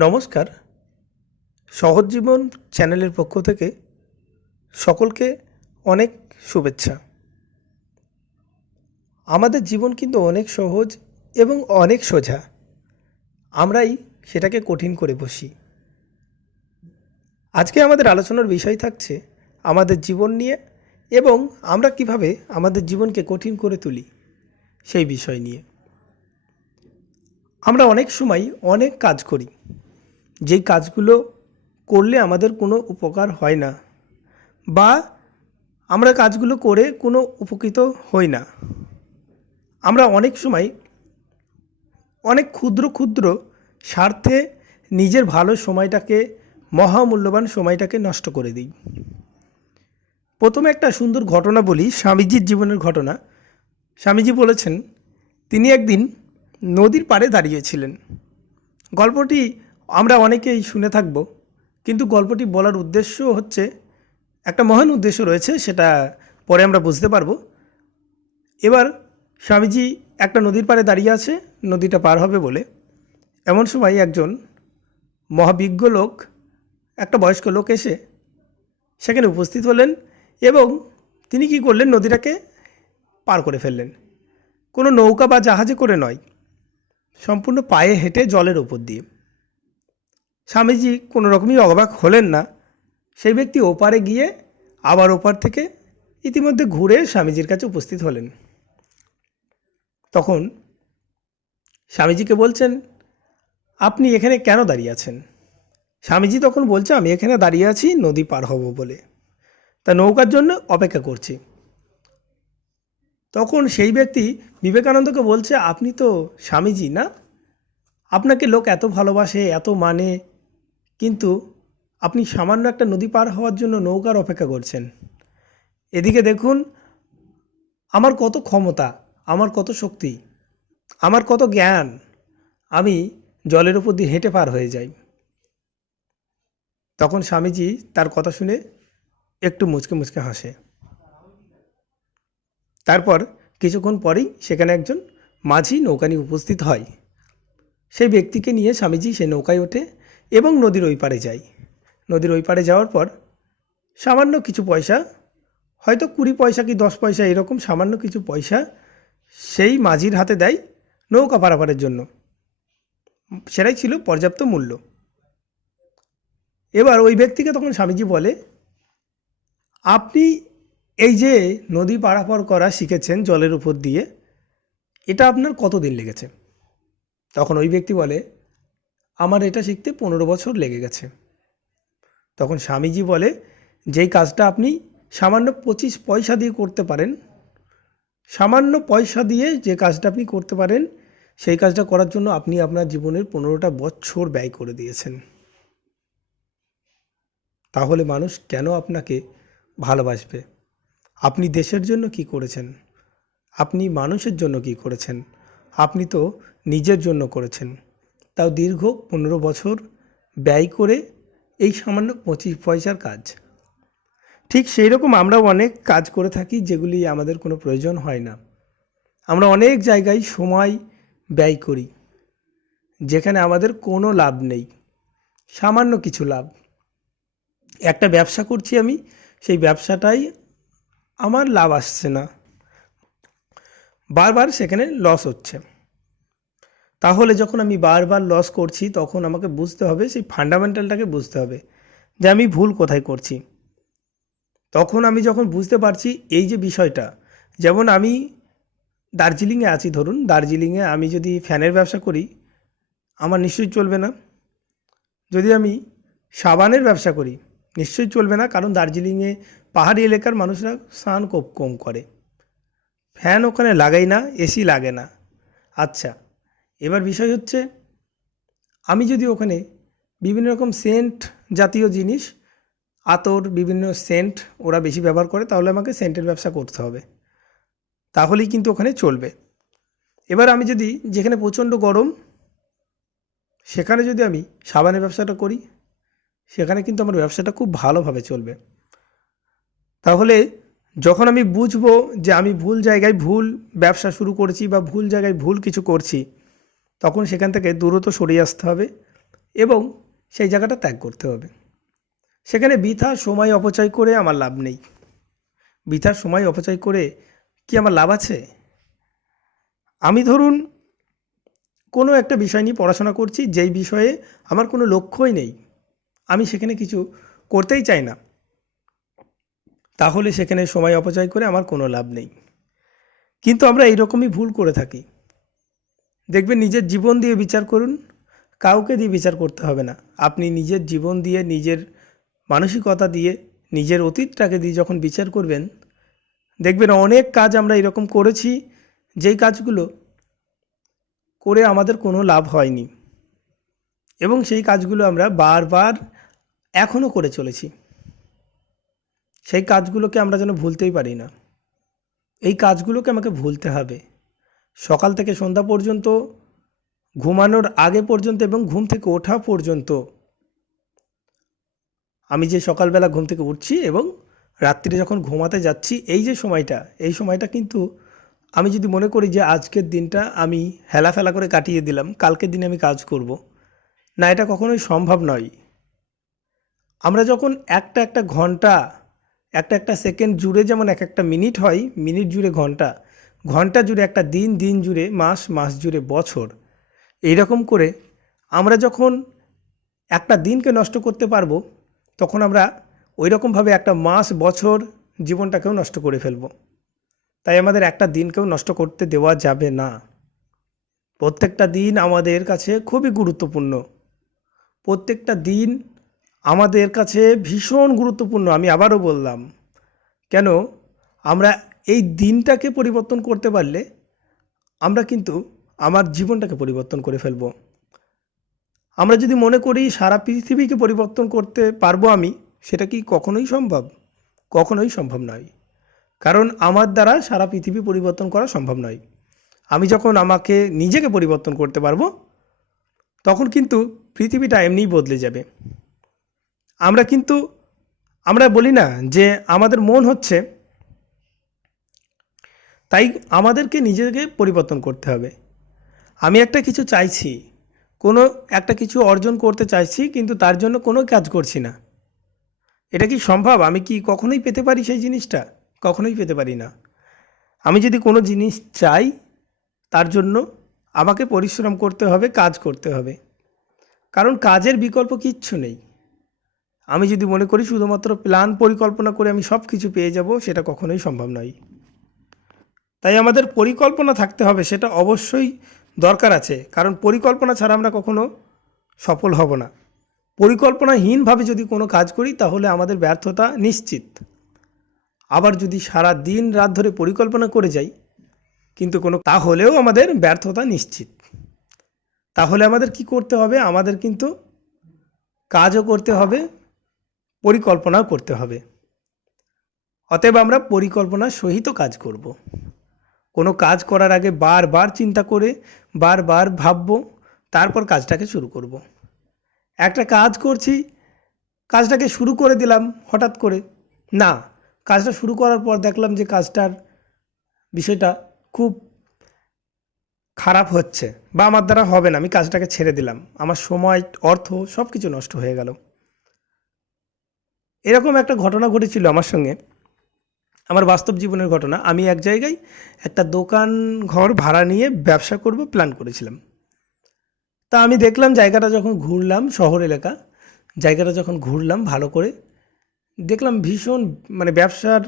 নমস্কার। সহজ জীবন চ্যানেলের পক্ষ থেকে সকলকে অনেক শুভেচ্ছা। আমাদের জীবন কিন্তু অনেক সহজ এবং অনেক সোজা, আমরাই সেটাকে কঠিন করে বসি। আজকে আমাদের আলোচনার বিষয় থাকছে আমাদের জীবন নিয়ে এবং আমরা কিভাবে আমাদের জীবনকে কঠিন করে তুলি সেই বিষয় নিয়ে। আমরা অনেক সময় অনেক কাজ করি, যেই কাজগুলো করলে আমাদের কোনো উপকার হয় না বা আমরা কাজগুলো করে কোনো উপকৃত হই না। আমরা অনেক সময় অনেক ক্ষুদ্র ক্ষুদ্র স্বার্থে নিজের ভালো সময়টাকে, মহামূল্যবান সময়টাকে নষ্ট করে দিই। প্রথমে একটা সুন্দর ঘটনা বলি, স্বামীজির জীবনের ঘটনা। স্বামীজি বলেছেন, তিনি একদিন নদীর পাড়ে দাঁড়িয়েছিলেন। গল্পটি আমরা অনেকেই শুনে থাকব, কিন্তু গল্পটি বলার উদ্দেশ্য হচ্ছে, একটা মহান উদ্দেশ্য রয়েছে, সেটা পরে আমরা বুঝতে পারবো। এবার স্বামীজি একটা নদীর পাড়ে দাঁড়িয়ে আছে নদীটা পার হবে বলে। এমন সময় একজন মহাবিজ্ঞ লোক, একটা বয়স্ক লোক এসে সেখানে উপস্থিত হলেন এবং তিনি কি করলেন, নদীটাকে পার করে ফেললেন। কোনো নৌকা বা জাহাজে করে নয়, সম্পূর্ণ পায়ে হেঁটে জলের ওপর দিয়ে। স্বামীজি কোনো রকমই অবাক হলেন না। সেই ব্যক্তি ওপারে গিয়ে আবার ওপার থেকে ইতিমধ্যে ঘুরে স্বামীজির কাছে উপস্থিত হলেন। তখন স্বামীজিকে বলছেন, আপনি এখানে কেন দাঁড়িয়ে আছেন? স্বামীজি তখন বলছে, আমি এখানে দাঁড়িয়ে আছি নদী পার হব বলে, তা নৌকার জন্য অপেক্ষা করছি। তখন সেই ব্যক্তি বিবেকানন্দকে বলছে, আপনি তো স্বামীজি না? আপনাকে লোক এত ভালোবাসে, এত মানে, কিন্তু আপনি সামান্য একটা নদী পার হওয়ার জন্য নৌকার অপেক্ষা করছেন। এদিকে দেখুন, আমার কত ক্ষমতা, আমার কত শক্তি, আমার কত জ্ঞান, আমি জলের উপর দিয়ে হেঁটে পার হয়ে যাই। তখন স্বামীজি তার কথা শুনে একটু মুচকে মুচকে হাসে। তারপর কিছুক্ষণ পরেই সেখানে একজন মাঝি নৌকা নিয়ে উপস্থিত হয়। সেই ব্যক্তিকে নিয়ে স্বামীজি সেই নৌকায় ওঠে এবং নদীর ওই পারে যায়। নদীর ওই পারে যাওয়ার পর সামান্য কিছু পয়সা, হয়তো 20 পয়সা কি 10 পয়সা, এরকম সামান্য কিছু পয়সা সেই মাঝির হাতে দেয় নৌকা পারাপারের জন্য। সেটাই ছিল পর্যাপ্ত মূল্য। এবার ওই ব্যক্তিকে তখন স্বামীজি বলে, আপনি এই যে নদী পারাপার করা শিখেছেন জলের উপর দিয়ে, এটা আপনার কতদিন লেগেছে? তখন ওই ব্যক্তি বলে, আমার এটা শিখতে 15 বছর লেগে গেছে। তখন স্বামীজি বলে, যেই কাজটা আপনি সামান্য 25 পয়সা দিয়ে করতে পারেন, সামান্য পয়সা দিয়ে যে কাজটা আপনি করতে পারেন, সেই কাজটা করার জন্য আপনি আপনার জীবনের 15টা বছর ব্যয় করে দিয়েছেন। তাহলে মানুষ কেন আপনাকে ভালোবাসবে? আপনি দেশের জন্য কি করেছেন? আপনি মানুষের জন্য কি করেছেন? আপনি তো নিজের জন্য করেছেন, তাও দীর্ঘ 15 বছর ব্যয় করে এই সামান্য 25 পয়সার কাজ। ঠিক সেই রকম আমরাও অনেক কাজ করে থাকি যেগুলি আমাদের কোনো প্রয়োজন হয় না। আমরা অনেক জায়গায় সময় ব্যয় করি যেখানে আমাদের কোনো লাভ নেই, সামান্য কিছু লাভ। একটা ব্যবসা করছি আমি, সেই ব্যবসাটাই আমার লাভ আসছে না, বারবার সেখানে লস হচ্ছে। তাহলে যখন আমি বারবার লস করছি, তখন আমাকে বুঝতে হবে, সেই ফান্ডামেন্টালটাকে বুঝতে হবে যে আমি ভুল কোথায় করছি। তখন আমি যখন বুঝতে পারছি এই যে বিষয়টা, যেমন আমি দার্জিলিংয়ে আছি, ধরুন দার্জিলিংয়ে আমি যদি ফ্যানের ব্যবসা করি, আমার নিশ্চয়ই চলবে না। যদি আমি সাবানের ব্যবসা করি, নিশ্চয়ই চলবে না, কারণ দার্জিলিংয়ে পাহাড়ি এলাকার মানুষরা স্নান খুব কম করে, ফ্যান ওখানে লাগাই না, এসি লাগে না। আচ্ছা, এবার বিষয় হচ্ছে, আমি যদি ওখানে বিভিন্ন রকম সেন্ট জাতীয় জিনিস, আতর, বিভিন্ন সেন্ট ওরা বেশি ব্যবহার করে, তাহলে আমাকে সেন্টের ব্যবসা করতে হবে, তাহলেই কিন্তু ওখানে চলবে। এবার আমি যদি, যেখানে প্রচণ্ড গরম, সেখানে যদি আমি সাবানের ব্যবসাটা করি, সেখানে কিন্তু আমার ব্যবসাটা খুব ভালোভাবে চলবে। তাহলে যখন আমি বুঝবো যে আমি ভুল জায়গায় ভুল ব্যবসা শুরু করেছি বা ভুল জায়গায় ভুল কিছু করছি, তখন সেখান থেকে দ্রুত সরিয়ে আসতে হবে এবং সেই জায়গাটা ত্যাগ করতে হবে। সেখানে বৃথা সময় অপচয় করে আমার লাভ নেই। বৃথা সময় অপচয় করে কি আমার লাভ আছে? আমি ধরুন কোনো একটা বিষয় নিয়ে পড়াশোনা করছি, যেই বিষয়ে আমার কোনো লক্ষ্যই নেই, আমি সেখানে কিছু করতেই চাই না, তাহলে সেখানে সময় অপচয় করে আমার কোনো লাভ নেই। কিন্তু আমরা এইরকমই ভুল করে থাকি। দেখবেন, নিজের জীবন দিয়ে বিচার করুন, কাউকে দিয়ে বিচার করতে হবে না। আপনি নিজের জীবন দিয়ে, নিজের মানসিকতা দিয়ে, নিজের অতীতটাকে দিয়ে যখন বিচার করবেন, দেখবেন অনেক কাজ আমরা এরকম করেছি যেই কাজগুলো করে আমাদের কোনো লাভ হয়নি, এবং সেই কাজগুলো আমরা বারবার এখনও করে চলেছি। সেই কাজগুলোকে আমরা যেন ভুলতেই পারি না। এই কাজগুলোকে আমাকে ভুলতে হবে। সকাল থেকে সন্ধ্যা পর্যন্ত, ঘুমানোর আগে পর্যন্ত এবং ঘুম থেকে ওঠা পর্যন্ত, আমি যে সকালবেলা ঘুম থেকে উঠছি এবং রাত্রিরে যখন ঘুমাতে যাচ্ছি, এই যে সময়টা, এই সময়টা কিন্তু আমি যদি মনে করি যে আজকের দিনটা আমি হেলাফেলা করে কাটিয়ে দিলাম, কালকের দিনে আমি কাজ করব না, এটা কখনোই সম্ভব নয়। আমরা যখন একটা একটা ঘন্টা, একটা একটা সেকেন্ড জুড়ে যেমন এক একটা মিনিট হয়, মিনিট জুড়ে ঘন্টা, ঘন্টা জুড়ে একটা দিন, দিন জুড়ে মাস, মাস জুড়ে বছর, এইরকম করে আমরা যখন একটা দিনকে নষ্ট করতে পারবো, তখন আমরা ওই রকমভাবে একটা মাস, বছর, জীবনটাকেও নষ্ট করে ফেলব। তাই আমাদের একটা দিনকেও নষ্ট করতে দেওয়া যাবে না। প্রত্যেকটা দিন আমাদের কাছে খুবই গুরুত্বপূর্ণ। প্রত্যেকটা দিন আমাদের কাছে ভীষণ গুরুত্বপূর্ণ। আমি আবারও বললাম, কেন? আমরা এই দিনটাকে পরিবর্তন করতে পারলে আমরা কিন্তু আমার জীবনটাকে পরিবর্তন করে ফেলব। আমরা যদি মনে করি সারা পৃথিবীকে পরিবর্তন করতে পারবো আমি, সেটা কি কখনোই সম্ভব? কখনোই সম্ভব নয়। কারণ আমার দ্বারা সারা পৃথিবী পরিবর্তন করা সম্ভব নয়। আমি যখন আমাকে নিজেকে পরিবর্তন করতে পারবো, তখন কিন্তু পৃথিবীটা এমনিই বদলে যাবে। আমরা বলি না যে আমাদের মন হচ্ছে, তাই আমাদেরকে নিজেকে পরিবর্তন করতে হবে। আমি একটা কিছু চাইছি, কোনো একটা কিছু অর্জন করতে চাইছি, কিন্তু তার জন্য কোনো কাজ করছি না। এটা কি সম্ভব? আমি কি কখনোই পেতে পারি সেই জিনিসটা? কখনোই পেতে পারি না। আমি যদি কোনো জিনিস চাই, তার জন্য আমাকে পরিশ্রম করতে হবে, কাজ করতে হবে। কারণ কাজের বিকল্প কিচ্ছু নেই। আমি যদি মনে করি শুধুমাত্র প্ল্যান, পরিকল্পনা করে আমি সব কিছু পেয়ে যাব, সেটা কখনোই সম্ভব নয়। তাই আমাদের পরিকল্পনা থাকতে হবে, সেটা অবশ্যই দরকার আছে। কারণ পরিকল্পনা ছাড়া আমরা কখনো সফল হব না। পরিকল্পনাহীনভাবে যদি কোনো কাজ করি, তাহলে আমাদের ব্যর্থতা নিশ্চিত। আবার যদি সারা দিন রাত ধরে পরিকল্পনা করে যাই, কিন্তু তাহলেও আমাদের ব্যর্থতা নিশ্চিত। তাহলে আমাদের কি করতে হবে? আমাদের কিন্তু কাজও করতে হবে, পরিকল্পনাও করতে হবে। অতএব আমরা পরিকল্পনার সহিত কাজ করব। কোনো কাজ করার আগে বারবার চিন্তা করে, বারবার ভাববো, তারপর কাজটাকে শুরু করব। একটা কাজ করছি, কাজটাকে শুরু করে দিলাম হঠাৎ করে, না, কাজটা শুরু করার পর দেখলাম যে কাজটার বিষয়টা খুব খারাপ হচ্ছে বা আমার দ্বারা হবে না, আমি কাজটাকে ছেড়ে দিলাম, আমার সময়, অর্থ সব কিছু নষ্ট হয়ে গেল। এরকম একটা ঘটনা ঘটেছিল আমার সঙ্গে, আমার বাস্তব জীবনের ঘটনা। আমি এক জায়গায় একটা দোকান ঘর ভাড়া নিয়ে ব্যবসা করব প্ল্যান করেছিলাম। তা আমি দেখলাম, জায়গাটা যখন ঘুরলাম, শহর এলাকা, জায়গাটা যখন ঘুরলাম ভালো করে, দেখলাম ভীষণ ব্যবসার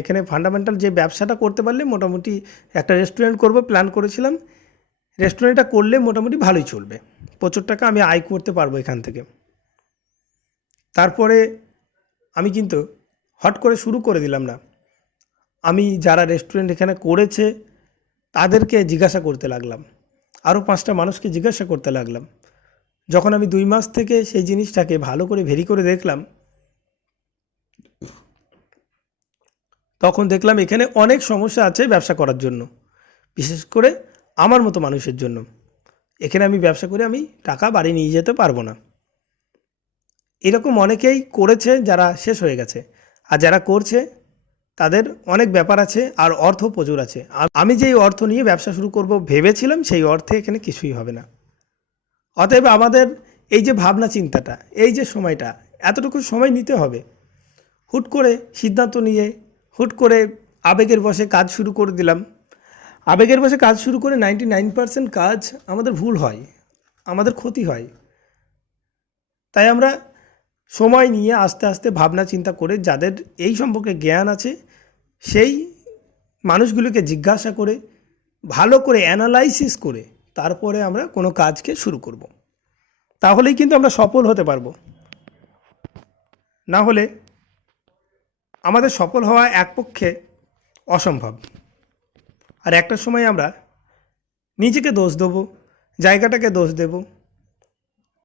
এখানে ফান্ডামেন্টাল যে ব্যবসাটা করতে পারলে মোটামুটি, একটা রেস্টুরেন্ট করব প্ল্যান করেছিলাম, রেস্টুরেন্টটা করলে মোটামুটি ভালোই চলবে, প্রচুর টাকা আমি আয় করতে পারবো এখান থেকে। তারপরে আমি কিন্তু হট করে শুরু করে দিলাম না। আমি যারা রেস্টুরেন্ট এখানে করেছে তাদেরকে জিজ্ঞাসা করতে লাগলাম, আরও 5টা মানুষকে জিজ্ঞাসা করতে লাগলাম। যখন আমি 2 মাস থেকে সেই জিনিসটাকে ভালো করে ভেরি করে দেখলাম, তখন দেখলাম এখানে অনেক সমস্যা আছে ব্যবসা করার জন্য, বিশেষ করে আমার মতো মানুষের জন্য। এখানে আমি ব্যবসা করে আমি টাকা বাড়ি নিয়ে যেতে পারবো না। এরকম অনেকেই করেছে যারা শেষ হয়ে গেছে, আর যারা করছে তাদের অনেক ব্যাপার আছে, আর অর্থ প্রচুর আছে। আমি যেই অর্থ নিয়ে ব্যবসা শুরু করব ভেবেছিলাম, সেই অর্থে এখানে কিছুই হবে না। অতএব আমাদের এই যে ভাবনা চিন্তাটা, এই যে সময়টা, এতটুকু সময় নিতে হবে। হুট করে সিদ্ধান্ত নিয়ে হুট করে আবেগের বশে কাজ শুরু করে দিলাম। আবেগের বশে কাজ শুরু করে 99% কাজ আমাদের ভুল হয়, আমাদের ক্ষতি হয়। তাই আমরা সময় নিয়ে আস্তে আস্তে ভাবনা চিন্তা করে, যাদের এই সম্পর্কে জ্ঞান আছে সেই মানুষগুলোকে জিজ্ঞাসা করে, ভালো করে অ্যানালাইসিস করে তারপরে আমরা কোনো কাজকে শুরু করব। তাহলেই কিন্তু আমরা সফল হতে পারবো। না হলে আমাদের সফল হওয়া এক পক্ষে অসম্ভব। আর একটা সময় আমরা নিজেকে দোষ দেবো, জায়গাটাকে দোষ দেব,